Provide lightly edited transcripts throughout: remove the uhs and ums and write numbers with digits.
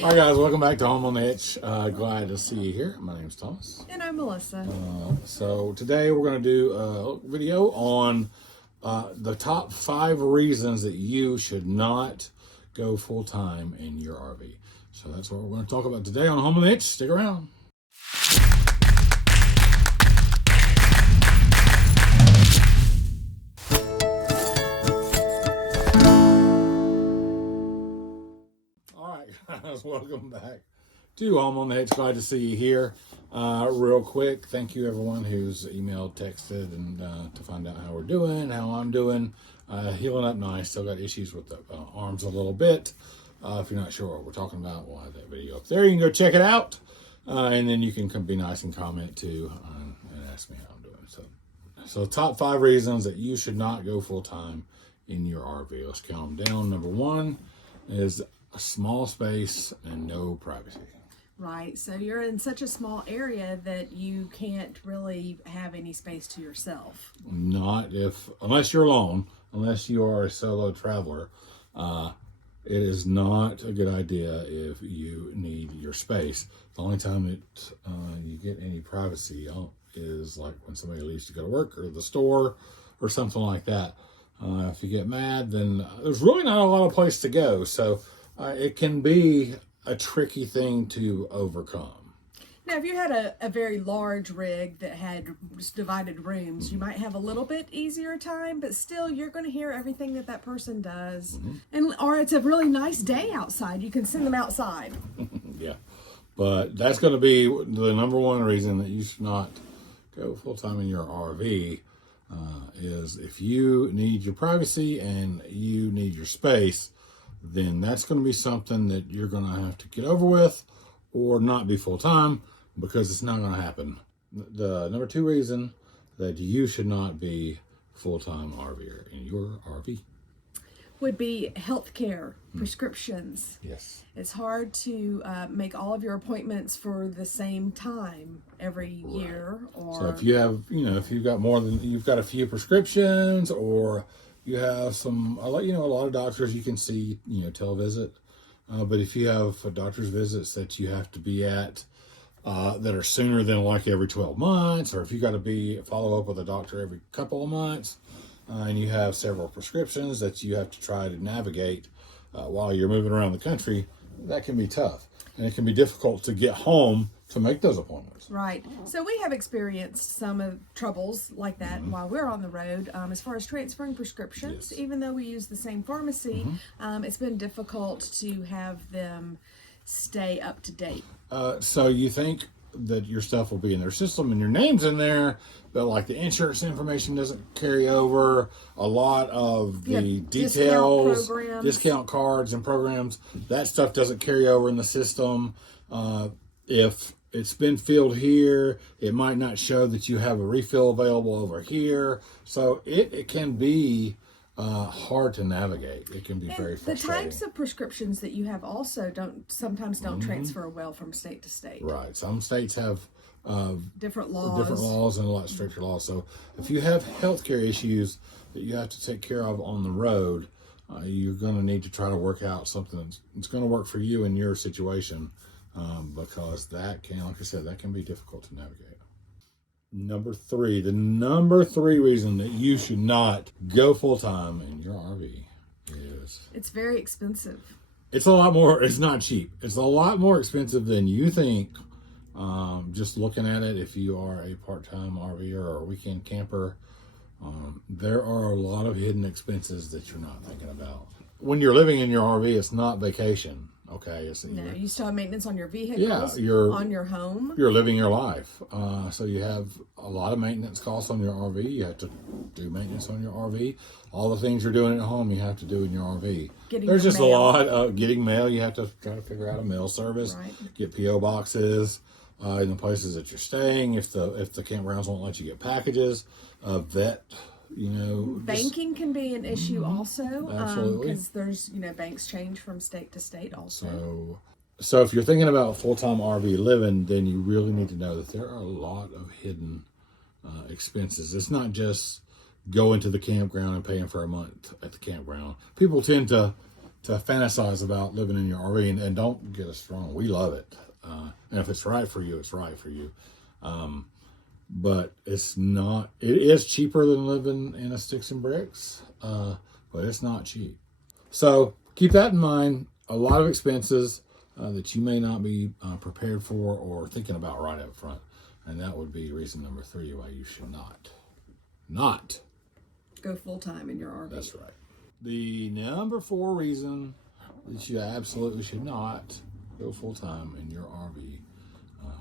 All right, guys, welcome back to Home on the Hitch. Glad to see you here. My name's Thomas. And I'm Melissa. So today we're going to do a video on the top 5 reasons that you should not go full-time in your RV. So that's what we're going to talk about today on Home on the Hitch. Stick around. Guys, welcome back to Home on the Hitch. Glad to see you here. Real quick, thank you everyone who's emailed, texted, and to find out how we're doing, how I'm doing. Healing up nice. Still got issues with the arms a little bit. If you're not sure what we're talking about, we'll have that video up there. You can go check it out, and then you can be nice and comment too and ask me how I'm doing. So top 5 reasons that you should not go full time in your RV. Let's count them down. Number 1 is a small space and no privacy. Right. So you're in such a small area that you can't really have any space to yourself. Unless you're alone, unless you are a solo traveler, it is not a good idea if you need your space. The only time you get any privacy is like when somebody leaves to go to work or the store or something like that. If you get mad, then there's really not a lot of place to go. So it can be a tricky thing to overcome. Now, if you had a very large rig that had divided rooms, you might have a little bit easier time, but still you're going to hear everything that person does. Or it's a really nice day outside. You can send them outside. Yeah, but that's going to be the number 1 reason that you should not go full-time in your RV is if you need your privacy and you need your space, then that's going to be something that you're going to have to get over with or not be full-time, because it's not going to happen. The number 2 reason that you should not be full-time RVer in your RV would be healthcare, prescriptions. Yes. It's hard to make all of your appointments for the same time every year. Or so if you have, if you've got a few prescriptions, or you have a lot of doctors you can see, televisit. But if you have doctor's visits that you have to be at that are sooner than like every 12 months, or if you got to follow up with a doctor every couple of months, and you have several prescriptions that you have to try to navigate while you're moving around the country, that can be tough. And it can be difficult to get home to make those appointments. Right. So we have experienced some troubles like that while we're on the road. As far as transferring prescriptions, Yes. Even though we use the same pharmacy, it's been difficult to have them stay up to date. So you think that your stuff will be in their system and your name's in there, but like the insurance information doesn't carry over. A lot of the details, discount cards and programs, that stuff doesn't carry over in the system. If it's been filled here, it might not show that you have a refill available over here. So it can be hard to navigate. It can be very frustrating. The types of prescriptions that you have also sometimes don't transfer well from state to state. Right. Some states have different laws and a lot stricter laws. So if you have healthcare issues that you have to take care of on the road, you're going to need to try to work out something that's going to work for you in your situation, because that can be difficult to navigate. Number 3, the number 3 reason that you should not go full-time in your RV is it's very expensive. It's a lot more. It's not cheap. It's a lot more expensive than you think. Just looking at it, if you are a part-time RVer or a weekend camper, there are a lot of hidden expenses that you're not thinking about. When you're living in your RV, it's not vacation. Okay. You still have maintenance on your vehicles, on your home. You're living your life. So you have a lot of maintenance costs on your RV. You have to do maintenance on your RV. All the things you're doing at home, you have to do in your RV. There's just mail. A lot of getting mail. You have to try to figure out a mail service, get P.O. boxes in the places that you're staying. If the campgrounds won't let you get packages, banking can be an issue also. Absolutely. Because there's, banks change from state to state also. So if you're thinking about full-time RV living, then you really need to know that there are a lot of hidden expenses. It's not just going to the campground and paying for a month at the campground. People tend to to fantasize about living in your RV. And don't get us wrong, we love it. And if it's right for you, it's right for you. But it's not, it is cheaper than living in a sticks and bricks, but it's not cheap. So keep that in mind. A lot of expenses that you may not be prepared for or thinking about right up front. And that would be reason number 3 why you should not go full-time in your RV. That's right. The number 4 reason that you absolutely should not go full-time in your RV,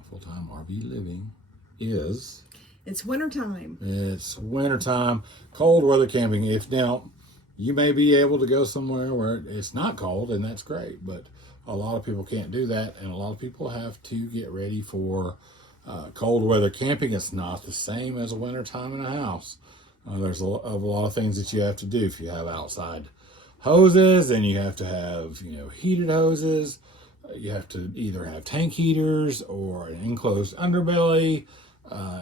full-time RV living, is it's wintertime. It's wintertime, cold weather camping. If now, you may be able to go somewhere where it's not cold, and that's great, but a lot of people can't do that, and a lot of people have to get ready for cold weather camping. It's not the same as a wintertime in a house. There's a lot of things that you have to do. If you have outside hoses, then you have to have, heated hoses. You have to either have tank heaters or an enclosed underbelly.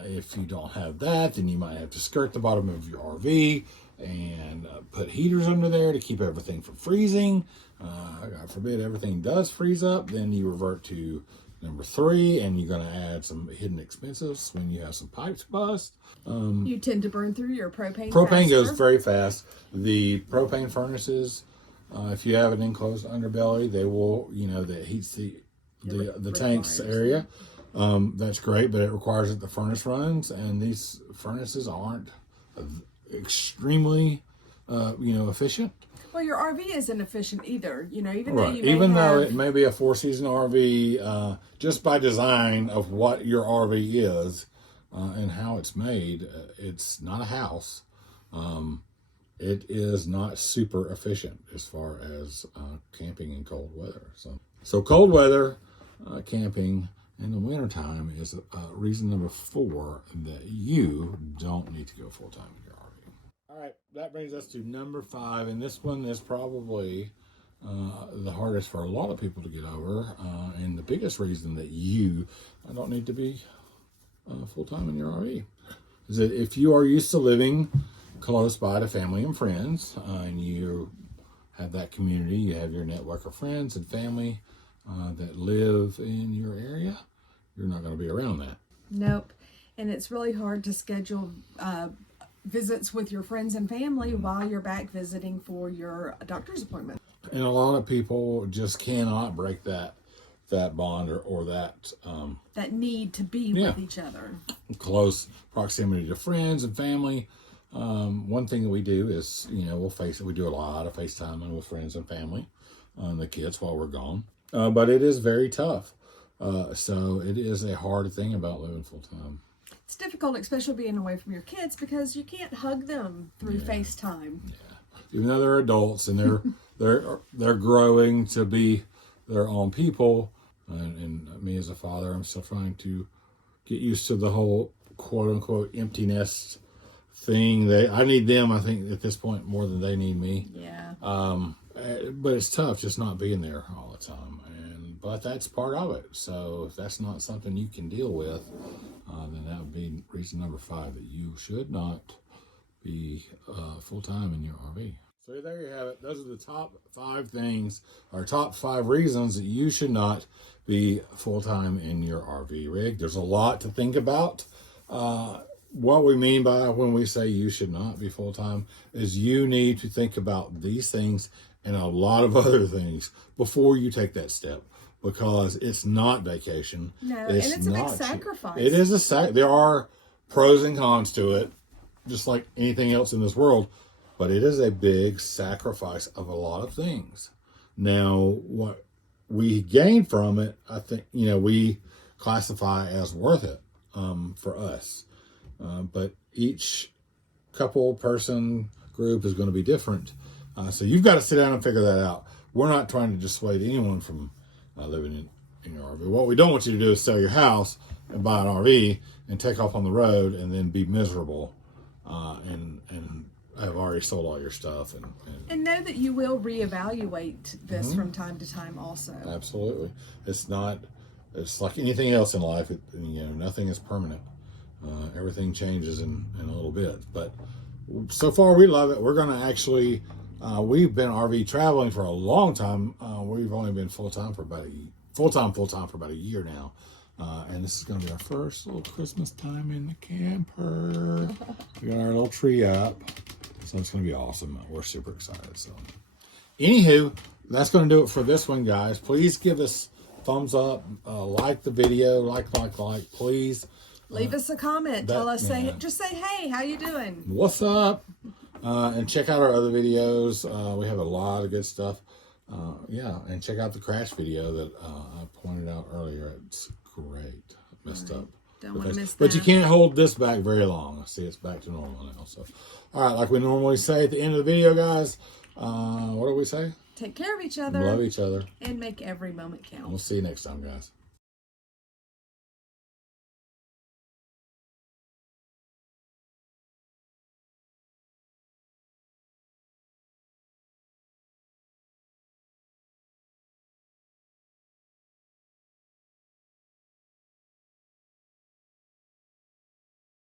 If you don't have that, then you might have to skirt the bottom of your RV and put heaters under there to keep everything from freezing. God forbid everything does freeze up, then you revert to number 3, and you're going to add some hidden expenses when you have some pipes bust. You tend to burn through your propane. Propane goes very fast. The propane furnaces, if you have an enclosed underbelly, they will, that heats the tanks area. That's great, but it requires that the furnace runs, and these furnaces aren't extremely, efficient. Well, your RV isn't efficient either. Even Right. though though it may be a 4-season RV, just by design of what your RV is and how it's made, it's not a house. It is not super efficient as far as camping in cold weather. So cold weather camping in the wintertime is reason number 4 that you don't need to go full-time in your RV. All right, that brings us to number 5, and this one is probably the hardest for a lot of people to get over, and the biggest reason that you don't need to be full-time in your RV is that if you are used to living close by to family and friends, and you have that community, you have your network of friends and family that live in your area, you're not going to be around that. Nope. And it's really hard to schedule visits with your friends and family while you're back visiting for your doctor's appointment. And a lot of people just cannot break that bond or that need to be with each other. Close proximity to friends and family. One thing that we do is, we do a lot of FaceTiming with friends and family, the kids while we're gone. But it is very tough. So it is a hard thing about living full time. It's difficult, especially being away from your kids, because you can't hug them through FaceTime. Yeah. Even though they're adults and they're growing to be their own people, and me as a father, I'm still trying to get used to the whole quote unquote empty nest thing. I need them, I think, at this point more than they need me. Yeah. But it's tough just not being there all the time. But that's part of it. So if that's not something you can deal with, then that would be reason number 5 that you should not be full-time in your RV. So there you have it. Those are the top 5 things, or top 5 reasons that you should not be full-time in your RV rig. There's a lot to think about. What we mean by when we say you should not be full-time is you need to think about these things and a lot of other things before you take that step. Because it's not vacation. No, and it's a big sacrifice. It is there are pros and cons to it, just like anything else in this world. But it is a big sacrifice of a lot of things. Now, what we gain from it, I think, we classify as worth it for us. But each couple, person, group is going to be different. So you've got to sit down and figure that out. We're not trying to dissuade anyone from living in your RV. What we don't want you to do is sell your house and buy an RV and take off on the road and then be miserable and have already sold all your stuff. And know that you will reevaluate this from time to time also. Absolutely. It's like anything else in life. Nothing is permanent. Everything changes in a little bit. But so far we love it. We're going to actually We've been RV traveling for a long time. We've only been full-time for about a year now. And this is going to be our first little Christmas time in the camper. We got our little tree up. So it's going to be awesome. We're super excited. So, anywho, that's going to do it for this one, guys. Please give us thumbs up. Like the video. Like. Please. Leave us a comment. Tell us, just say, hey, how you doing? What's up? And check out our other videos. We have a lot of good stuff. And check out the crash video that I pointed out earlier. It's great. Messed up. Don't want to miss that. But you can't hold this back very long. See, it's back to normal now. So, all right, like we normally say at the end of the video, guys, what do we say? Take care of each other. Love each other. And make every moment count. We'll see you next time, guys.